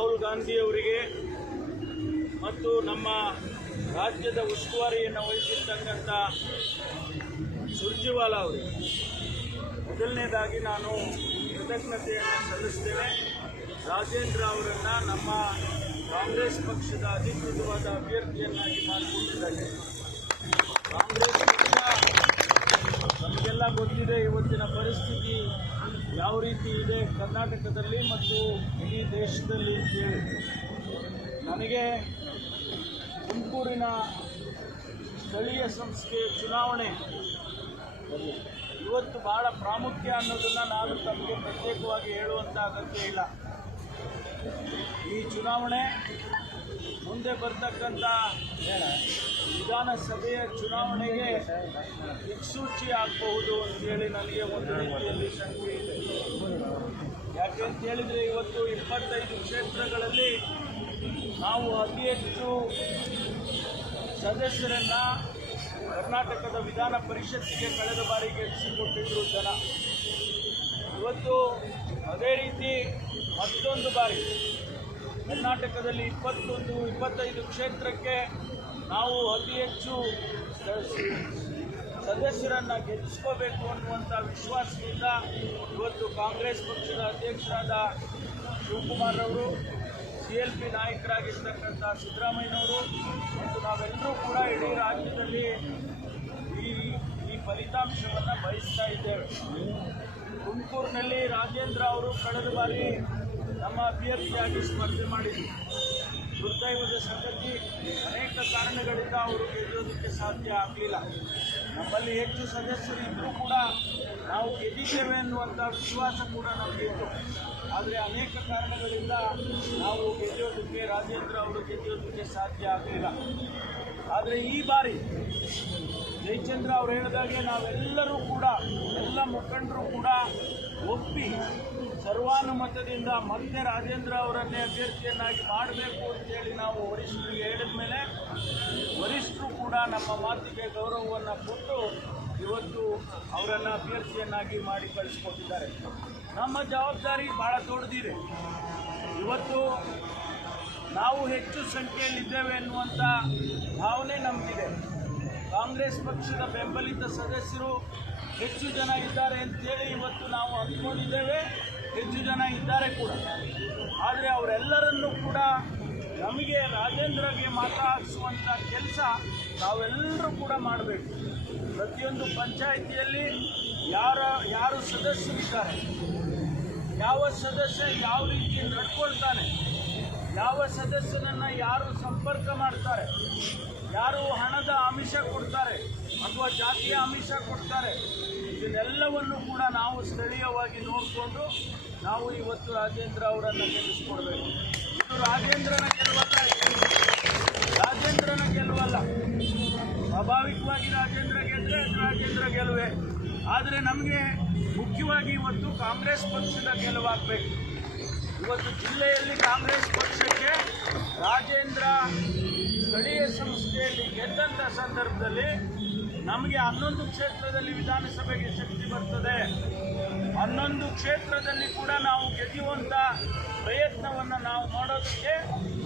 ರಾಹುಲ್ ಗಾಂಧಿ ಅವರಿಗೆ ಮತ್ತು ನಮ್ಮ ರಾಜ್ಯದ ಉಸ್ತುವಾರಿಯನ್ನು ವಹಿಸಿರ್ತಕ್ಕಂಥ ಸುರ್ಜೇವಾಲಾ ಅವರಿಗೆ ಮೊದಲನೇದಾಗಿ ನಾನು ಕೃತಜ್ಞತೆಯನ್ನು ಸಲ್ಲಿಸ್ತೇನೆ. ರಾಜೇಂದ್ರ ಅವರನ್ನು ನಮ್ಮ ಕಾಂಗ್ರೆಸ್ ಪಕ್ಷದ ಅಧಿಕೃತವಾದ ಅಭ್ಯರ್ಥಿಯನ್ನಾಗಿ ಮಾಡಿಕೊಂಡಿದ್ದಾರೆ. ಕಾಂಗ್ರೆಸ್ ಪಕ್ಷ ನಮಗೆಲ್ಲ ಗೊತ್ತಿದೆ ಇವತ್ತಿನ ಪರಿಸ್ಥಿತಿ ಯಾವ ರೀತಿ ಇದೆ ಕರ್ನಾಟಕದಲ್ಲಿ ಮತ್ತು ಇಡೀ ದೇಶದಲ್ಲಿ ಅಂತೇಳಿ. ನನಗೆ ತುಮಕೂರಿನ ಸ್ಥಳೀಯ ಸಂಸ್ಥೆ ಚುನಾವಣೆ ಇವತ್ತು ಬಹಳ ಪ್ರಾಮುಖ್ಯ ಅನ್ನೋದನ್ನು ನಾನು ತಮಗೆ ಪ್ರತ್ಯೇಕವಾಗಿ ಹೇಳುವಂಥ ಅಗತ್ಯ ಇಲ್ಲ. ಈ ಚುನಾವಣೆ ಮುಂದೆ ಬರ್ತಕ್ಕಂಥ ವಿಧಾನಸಭೆಯ ಚುನಾವಣೆಗೆ ದಿಕ್ಸೂಚಿ ಆಗಬಹುದು ಅಂತೇಳಿ ನನಗೆ ಒಂದು ರೀತಿಯಲ್ಲಿ ಶಂಕೆ ಇದೆ. ಯಾಕೆ ಅಂತ ಹೇಳಿದರೆ ಇವತ್ತು 25 ಕ್ಷೇತ್ರಗಳಲ್ಲಿ ನಾವು ಅತಿ ಹೆಚ್ಚು ಸದಸ್ಯರನ್ನು ಕರ್ನಾಟಕದ ವಿಧಾನ ಪರಿಷತ್ತಿಗೆ ಕಳೆದ ಬಾರಿ ಗೆಲ್ಲಿಸಿಕೊಟ್ಟಿದ್ರು ಜನ. ಇವತ್ತು ಅದೇ ರೀತಿ ಮತ್ತೊಂದು ಬಾರಿ ಕರ್ನಾಟಕದಲ್ಲಿ 25 ಕ್ಷೇತ್ರಕ್ಕೆ ನಾವು ಅತಿ ಹೆಚ್ಚು ಸದಸ್ಯರನ್ನು ಗೆಲ್ಲಿಸ್ಕೋಬೇಕು ಅನ್ನುವಂಥ ವಿಶ್ವಾಸದಿಂದ ಇವತ್ತು ಕಾಂಗ್ರೆಸ್ ಪಕ್ಷದ ಅಧ್ಯಕ್ಷರಾದ ಶಿವಕುಮಾರ್ ಅವರು, CLP ನಾಯಕರಾಗಿರ್ತಕ್ಕಂಥ ಸಿದ್ದರಾಮಯ್ಯನವರು ಮತ್ತು ನಾವೆಲ್ಲರೂ ಕೂಡ ಇಡೀ ರಾಜ್ಯದಲ್ಲಿ ಈ ಫಲಿತಾಂಶವನ್ನು ಬಯಸ್ತಾ ಇದ್ದೇವೆ. ತುಮಕೂರಿನಲ್ಲಿ ರಾಜೇಂದ್ರ ಅವರು ಕಳೆದ ಬಾರಿ ನಮ್ಮ ಅಭ್ಯರ್ಥಿಯಾಗಿ ಸ್ಪರ್ಧೆ ಮಾಡಿದರು. ದುರ್ದೈವದ ಸಂಗತಿ, ಅನೇಕ ಕಾರಣಗಳಿಂದ ಅವರು ಗೆಲ್ಲೋದಕ್ಕೆ ಸಾಧ್ಯ ಆಗಲಿಲ್ಲ. ನಮ್ಮಲ್ಲಿ ಹೆಚ್ಚು ಸದಸ್ಯರು ಇದ್ದರೂ ಕೂಡ ನಾವು ಗೆದ್ದಿದ್ದೇವೆ ಅನ್ನುವಂಥ ವಿಶ್ವಾಸ ಕೂಡ ನಮಗಿತ್ತು. ಆದರೆ ಅನೇಕ ಕಾರಣಗಳಿಂದ ನಾವು ಗೆಲ್ಲೋದಕ್ಕೆ ರಾಜೇಂದ್ರ ಅವರು ಗೆಲ್ಲೋದಕ್ಕೆ ಸಾಧ್ಯ ಆಗಲಿಲ್ಲ. ಆದರೆ ಈ ಬಾರಿ ಜಯಚಂದ್ರ ಅವರು ಹೇಳಿದಾಗೆ ನಾವೆಲ್ಲರೂ ಕೂಡ ಎಲ್ಲ ಮುಖಂಡರು ಕೂಡ ಒಪ್ಪಿ ಸರ್ವಾನುಮತದಿಂದ ಮತ್ತೆ ರಾಜೇಂದ್ರ ಅವರನ್ನೇ ಅಭ್ಯರ್ಥಿಯನ್ನಾಗಿ ಮಾಡಬೇಕು ಅಂತೇಳಿ ನಾವು ವರಿಷ್ಠರಿಗೆ ಹೇಳಿದ ಮೇಲೆ ವರಿಷ್ಠರು ಕೂಡ ನಮ್ಮ ಮಾತಿಗೆ ಗೌರವವನ್ನು ಕೊಟ್ಟು ಇವತ್ತು ಅವರನ್ನು ಅಭ್ಯರ್ಥಿಯನ್ನಾಗಿ ಮಾಡಿ ಕಳಿಸ್ಕೊಟ್ಟಿದ್ದಾರೆ. ನಮ್ಮ ಜವಾಬ್ದಾರಿ ಭಾಳ ದೊಡ್ಡದಿದೆ. ಇವತ್ತು ನಾವು ಹೆಚ್ಚು ಸಂಖ್ಯೆಯಲ್ಲಿದ್ದೇವೆ ಎನ್ನುವಂಥ ಭಾವನೆ ನಮಗಿದೆ. ಕಾಂಗ್ರೆಸ್ ಪಕ್ಷದ ಬೆಂಬಲಿತ ಸದಸ್ಯರು ಹೆಚ್ಚು ಜನ ಇದ್ದಾರೆ ಅಂತೇಳಿ ಇವತ್ತು ನಾವು ಅಂದ್ಕೊಂಡಿದ್ದೇವೆ. ಹೆಚ್ಚು ಜನ ಇದ್ದಾರೆ ಕೂಡ. ಆದರೆ ಅವರೆಲ್ಲರನ್ನೂ ಕೂಡ ನಮಗೆ ರಾಜೇಂದ್ರಗೆ ಮತ ಹಾಕಿಸುವಂಥ ಕೆಲಸ ನಾವೆಲ್ಲರೂ ಕೂಡ ಮಾಡಬೇಕು. ಪ್ರತಿಯೊಂದು ಪಂಚಾಯಿತಿಯಲ್ಲಿ ಯಾರು ಸದಸ್ಯರಿದ್ದಾರೆ, ಯಾವ ಸದಸ್ಯ ಯಾವ ರೀತಿ ನಡ್ಕೊಳ್ತಾನೆ, ಯಾವ ಸದಸ್ಯನನ್ನು ಯಾರು ಸಂಪರ್ಕ ಮಾಡ್ತಾರೆ, ಯಾರು ಹಣದ ಆಮಿಷ ಕೊಡ್ತಾರೆ ಅಥವಾ ಜಾತಿಯ ಆಮಿಷ ಕೊಡ್ತಾರೆ, ಇದನ್ನೆಲ್ಲವನ್ನು ಕೂಡ ನಾವು ಸ್ಥಳೀಯವಾಗಿ ನೋಡಿಕೊಂಡು ನಾವು ಇವತ್ತು ರಾಜೇಂದ್ರ ಅವರನ್ನು ಗೆಲ್ಲಿಸ್ಕೊಡ್ಬೇಕು. ಇದು ರಾಜೇಂದ್ರನ ಗೆಲುವಲ್ಲ. ಸ್ವಾಭಾವಿಕವಾಗಿ ರಾಜೇಂದ್ರ ಗೆದ್ದರೆ ರಾಜೇಂದ್ರ ಗೆಲುವೆ. ಆದರೆ ನಮಗೆ ಮುಖ್ಯವಾಗಿ ಇವತ್ತು ಕಾಂಗ್ರೆಸ್ ಪಕ್ಷದ ಗೆಲುವಾಗಬೇಕು. ಇವತ್ತು ಜಿಲ್ಲೆಯಲ್ಲಿ ಕಾಂಗ್ರೆಸ್ ಪಕ್ಷಕ್ಕೆ ರಾಜೇಂದ್ರ ಸ್ಥಳೀಯ ಸಂಸ್ಥೆಯಲ್ಲಿ ಗೆದ್ದಂಥ ಸಂದರ್ಭದಲ್ಲಿ ನಮಗೆ 11 ಕ್ಷೇತ್ರದಲ್ಲಿ ವಿಧಾನಸಭೆಗೆ ಶಕ್ತಿ ಬರ್ತದೆ. 11 ಕ್ಷೇತ್ರದಲ್ಲಿ ಕೂಡ ನಾವು ಗೆದ್ದುವಂಥ ಪ್ರಯತ್ನವನ್ನು ನಾವು ಮಾಡೋದಕ್ಕೆ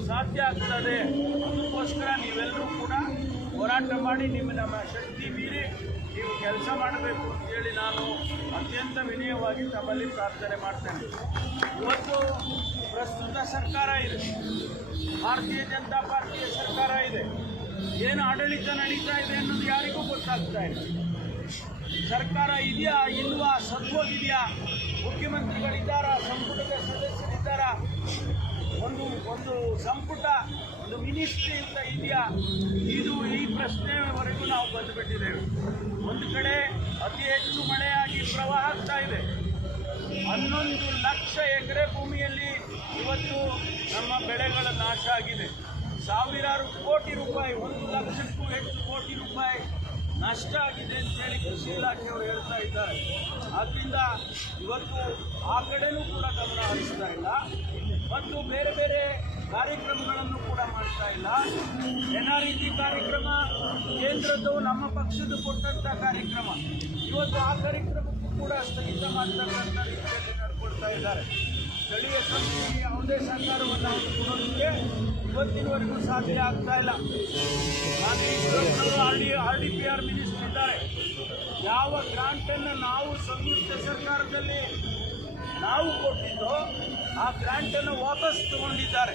ಸಾಧ್ಯ ಆಗ್ತದೆ. ಅದಕ್ಕೋಸ್ಕರ ನೀವೆಲ್ಲರೂ ಕೂಡ ಹೋರಾಟ ಮಾಡಿ ನಮ್ಮ ಶಕ್ತಿ ಮೀರಿ ನೀವು ಕೆಲಸ ಮಾಡಬೇಕು ಅಂತೇಳಿ ನಾನು ಅತ್ಯಂತ ವಿನಯವಾಗಿ ತಮ್ಮಲ್ಲಿ ಪ್ರಾರ್ಥನೆ ಮಾಡ್ತೇನೆ. ಇವತ್ತು ಪ್ರಸ್ತುತ ಸರ್ಕಾರ ಇದೆ, ಭಾರತೀಯ ಜನತಾ ಪಾರ್ಟಿಯ ಸರ್ಕಾರ ಇದೆ. ಏನು ಆಡಳಿತ ನಡೀತಾ ಇದೆ ಅನ್ನೋದು ಯಾರಿಗೂ ಗೊತ್ತಾಗ್ತಾ ಇಲ್ಲ. ಸರ್ಕಾರ ಇದೆಯಾ ಇಲ್ವಾ, ಸದ್ಯೋಗಿದೆಯಾ, ಮುಖ್ಯಮಂತ್ರಿಗಳಿದ್ದಾರಾ, ಸಂಪುಟದ ಸದಸ್ಯರಿದ್ದಾರಾ, ಒಂದು ಸಂಪುಟ ಒಂದು ಮಿನಿಸ್ಟ್ರಿ ಅಂತ ಇದೆಯಾ, ಈ ಪ್ರಶ್ನೆವರೆಗೂ ನಾವು ಬಂದುಬಿಟ್ಟಿದ್ದೇವೆ. ಒಂದು ಕಡೆ ಅತಿ ಹೆಚ್ಚು ಮಳೆಯಾಗಿ ಪ್ರವಾಹ ಆಗ್ತಾ ಇದೆ. 11 ಲಕ್ಷ ಎಕರೆ ಭೂಮಿಯಲ್ಲಿ ಇವತ್ತು ನಮ್ಮ ಬೆಳೆಗಳ ನಾಶ ಆಗಿದೆ. ಸಾವಿರಾರು ಕೋಟಿ ರೂಪಾಯಿ, 1 ಲಕ್ಷಕ್ಕೂ ಹೆಚ್ಚು ಕೋಟಿ ರೂಪಾಯಿ ನಷ್ಟ ಆಗಿದೆ ಅಂತೇಳಿ ಕೃಷಿ ಇಲಾಖೆಯವರು ಹೇಳ್ತಾ ಇದ್ದಾರೆ. ಆದ್ದರಿಂದ ಇವತ್ತು ಆ ಕಡೆನೂ ಕೂಡ ಗಮನ ಹರಿಸ್ತಾ ಇಲ್ಲ ಮತ್ತು ಬೇರೆ ಬೇರೆ ಕಾರ್ಯಕ್ರಮಗಳನ್ನು ಕೂಡ ಮಾಡ್ತಾ ಇಲ್ಲ. NREG ಕಾರ್ಯಕ್ರಮ ಕೇಂದ್ರದ್ದು ನಮ್ಮ ಪಕ್ಷದ ಕೊಟ್ಟಂಥ ಕಾರ್ಯಕ್ರಮ ಇವತ್ತು ಆ ಕಾರ್ಯಕ್ರಮಕ್ಕೂ ಕೂಡ ಸ್ಥಗಿತ ಮಾಡ್ತಕ್ಕಂಥ ರೀತಿಯಲ್ಲಿ ನಡ್ಕೊಳ್ತಾ ಇದ್ದಾರೆ. ಸ್ಥಳೀಯ ಸಂಸ್ಥೆಗೆ ಯಾವುದೇ ಸರ್ಕಾರವನ್ನು ಕೊಡೋದಕ್ಕೆ ಇವತ್ತಿನವರೆಗೂ ಸಾಧ್ಯ ಆಗ್ತಾ ಇಲ್ಲ. RDPR ಮಿನಿಸ್ಟರ್ ಇದ್ದಾರೆ. ಯಾವ ಗ್ರಾಂಟನ್ನು ನಾವು ಸಂಯುಕ್ತ ಸರ್ಕಾರದಲ್ಲಿ ನಾವು ಕೊಟ್ಟಿದ್ದೋ ಆ ಗ್ರಾಂಟನ್ನು ವಾಪಸ್ ತಗೊಂಡಿದ್ದಾರೆ.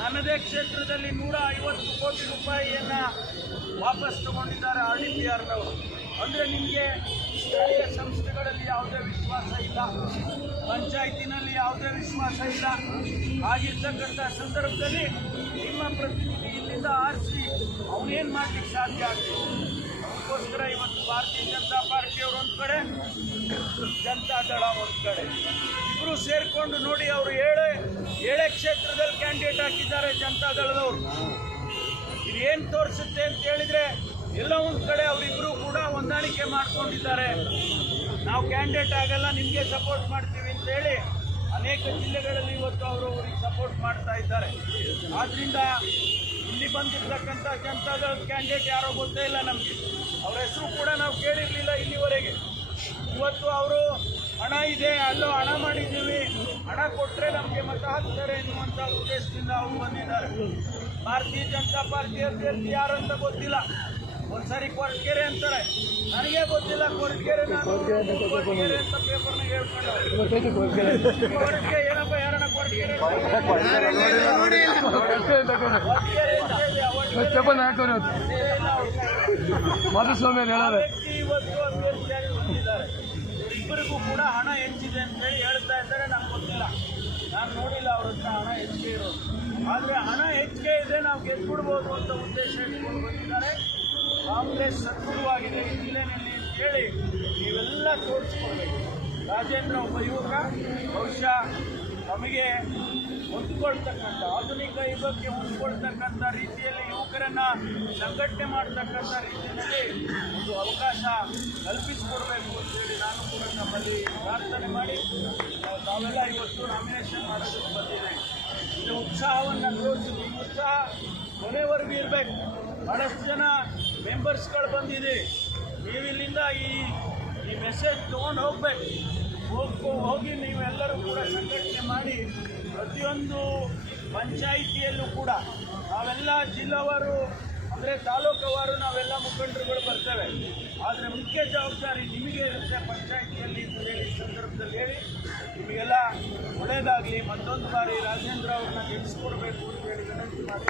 ನನ್ನದೇ ಕ್ಷೇತ್ರದಲ್ಲಿ 150 ಕೋಟಿ ರೂಪಾಯಿಯನ್ನು ವಾಪಸ್ ತಗೊಂಡಿದ್ದಾರೆ RDPRನವರು. ಅಂದರೆ ನಿಮಗೆ ಸ್ಥಳೀಯ ಸಂಸ್ಥೆಗಳಲ್ಲಿ ಯಾವುದೇ ವಿಶ್ವಾಸ ಇಲ್ಲ, ಪಂಚಾಯತಿನಲ್ಲಿ ಯಾವುದೇ ವಿಶ್ವಾಸ ಇಲ್ಲ. ಆಗಿರ್ತಕ್ಕಂಥ ಸಂದರ್ಭದಲ್ಲಿ ನಿಮ್ಮ ಪ್ರತಿನಿಧಿ ಇಲ್ಲಿಂದ ಆರಿಸಿ ಅವನೇನು ಮಾಡಲಿಕ್ಕೆ ಸಾಧ್ಯ ಆಗ್ತದೆ. ಅದಕ್ಕೋಸ್ಕರ ಇವತ್ತು ಭಾರತೀಯ ಜನತಾ ಪಾರ್ಟಿಯವರು ಒಂದು ಕಡೆ, ಜನತಾ ದಳ ಒಂದು ಕಡೆ, ಇಬ್ಬರು ಸೇರಿಕೊಂಡು ನೋಡಿ, ಅವರು ಏಳೇ ಕ್ಷೇತ್ರದಲ್ಲಿ ಕ್ಯಾಂಡಿಡೇಟ್ ಹಾಕಿದ್ದಾರೆ ಜನತಾ ದಳದವರು. ಇದೇನು ತೋರಿಸುತ್ತೆ ಅಂತ ಹೇಳಿದ್ರೆ, ಎಲ್ಲ ಒಂದು ಕಡೆ ಅವರಿಬ್ಬರು ಕೂಡ ಹೊಂದಾಣಿಕೆ ಮಾಡ್ಕೊಂಡಿದ್ದಾರೆ. ನಾವು ಕ್ಯಾಂಡಿಡೇಟ್ ಆಗಲ್ಲ, ನಿಮಗೆ ಸಪೋರ್ಟ್ ಮಾಡ್ತೀವಿ ಅಂತೇಳಿ ಅನೇಕ ಜಿಲ್ಲೆಗಳಲ್ಲಿ ಇವತ್ತು ಅವರು ಅವರಿಗೆ ಸಪೋರ್ಟ್ ಮಾಡ್ತಾ ಇದ್ದಾರೆ. ಆದ್ದರಿಂದ ಇಲ್ಲಿ ಬಂದಿರ್ತಕ್ಕಂಥ ಜನತಾದಳದ ಕ್ಯಾಂಡಿಡೇಟ್ ಯಾರೋ ಗೊತ್ತೇ ಇಲ್ಲ ನಮಗೆ. ಅವರ ಹೆಸರು ಕೂಡ ನಾವು ಕೇಳಿರಲಿಲ್ಲ ಇಲ್ಲಿವರೆಗೆ. ಇವತ್ತು ಅವರು ಹಣ ಇದೆ, ಅಲ್ಲೋ ಹಣ ಮಾಡಿದ್ದೀವಿ, ಹಣ ಕೊಟ್ಟರೆ ನಮಗೆ ಮತ ಹಾಕ್ತಾರೆ ಎನ್ನುವಂಥ ಉದ್ದೇಶದಿಂದ ಅವರು ಬಂದಿದ್ದಾರೆ. ಭಾರತೀಯ ಜನತಾ ಪಾರ್ಟಿ ಅಭ್ಯರ್ಥಿ ಯಾರಂತ ಗೊತ್ತಿಲ್ಲ. ಒಂದ್ಸರಿ ಕೊರಟಗೆರೆ ಅಂತಾರೆ, ನನಗೆ ಗೊತ್ತಿಲ್ಲ ಕೊರಟಗೆರೆ, ನಾನು ಕೊರಟಗೆರೆ ಅಂತ ಪೇಪರ್ನ ಹೇಳ್ಕೊಂಡು ಕೊರಟಗೆ ಏನಪ್ಪ, ಯಾರನ್ನ ಕೊರಟಗೆರೆ ಮಾಧುಸ್ವಾಮಿ ವ್ಯಕ್ತಿ ಇವತ್ತು ಅಭ್ಯರ್ಥಿಯಾಗಿ ಬಂದಿದ್ದಾರೆ. ಇಬ್ಬರಿಗೂ ಕೂಡ ಹಣ ಹೆಚ್ಚಿದೆ ಅಂತೇಳಿ ಹೇಳ್ತಾ ಇದ್ದಾರೆ. ನಂಗೆ ಗೊತ್ತಿಲ್ಲ, ನಾನು ನೋಡಿಲ್ಲ ಅವ್ರ ಹತ್ರ ಹಣ ಹೆಚ್ಚಿಗೆ ಇರೋದು. ಆದರೆ ಹಣ ಹೆಚ್ಚಿಗೆ ಇದೆ, ನಾವು ಗೆದ್ಬಿಡ್ಬೋದು ಅಂತ ಉದ್ದೇಶ ಇಟ್ಕೊಂಡು ಬಂದಿದ್ದಾರೆ. ಕಾಂಗ್ರೆಸ್ ಸದೃಢವಾಗಿದೆ ಈ ಜಿಲ್ಲೆಯಲ್ಲಿ ಅಂತೇಳಿ ನೀವೆಲ್ಲ ತೋರಿಸ್ಕೊಡ್ಬೇಕು. ರಾಜೇಂದ್ರ ಒಬ್ಬ ಯುವಕ, ಬಹುಶಃ ನಮಗೆ ಹೊಂದ್ಕೊಳ್ತಕ್ಕಂಥ, ಆಧುನಿಕ ಯುಗಕ್ಕೆ ಹೊಂದ್ಕೊಳ್ತಕ್ಕಂಥ ರೀತಿಯಲ್ಲಿ ಯುವಕರನ್ನು ಸಂಘಟನೆ ಮಾಡ್ತಕ್ಕಂಥ ರೀತಿಯಲ್ಲಿ ಒಂದು ಅವಕಾಶ ಕಲ್ಪಿಸಿಕೊಡ್ಬೇಕು ಅಂತೇಳಿ ನಾನು ಕೂಡ ನಮ್ಮಲ್ಲಿ ಪ್ರಾರ್ಥನೆ ಮಾಡಿ ತಾವೆಲ್ಲ ಇವತ್ತು ನಾಮಿನೇಷನ್ ಮಾಡೋದಕ್ಕೆ ಬಂದಿದ್ದೇವೆ. ಇದು ಉತ್ಸಾಹವನ್ನು ತೋರಿಸಿದ್ದು, ಈ ಉತ್ಸಾಹ ಕೊನೆವರೆಗೂ ಇರಬೇಕು. ಭಾಳಷ್ಟು ಜನ ಮೆಂಬರ್ಸ್ಗಳು ಬಂದಿದೆ. ನೀವಿಲ್ಲಿಂದ ಈ ಮೆಸೇಜ್ ತೊಗೊಂಡು ಹೋಗಿ ನೀವೆಲ್ಲರೂ ಕೂಡ ಸಂಘಟನೆ ಮಾಡಿ ಪ್ರತಿಯೊಂದು ಪಂಚಾಯಿತಿಯಲ್ಲೂ ಕೂಡ ನಾವೆಲ್ಲ ಜಿಲ್ಲಾವಾರು, ಅಂದರೆ ತಾಲೂಕುವಾರು ನಾವೆಲ್ಲ ಮುಖಂಡರುಗಳು ಬರ್ತೇವೆ. ಆದರೆ ಮುಖ್ಯ ಜವಾಬ್ದಾರಿ ನಿಮಗೆ ಇರುತ್ತೆ ಪಂಚಾಯಿತಿಯಲ್ಲಿ ಅಂತ ಹೇಳಿ ಸಂದರ್ಭದಲ್ಲಿ ಹೇಳಿ ನಿಮಗೆಲ್ಲ ಒಳ್ಳೆಯದಾಗಲಿ. ಮತ್ತೊಂದು ಬಾರಿ ರಾಜೇಂದ್ರ ಅವ್ರನ್ನ ಗೆಲ್ಲಿಸ್ಕೊಡ್ಬೇಕು ಅಂತ ಹೇಳಿ ವಿನಂತಿ ಮಾಡಿ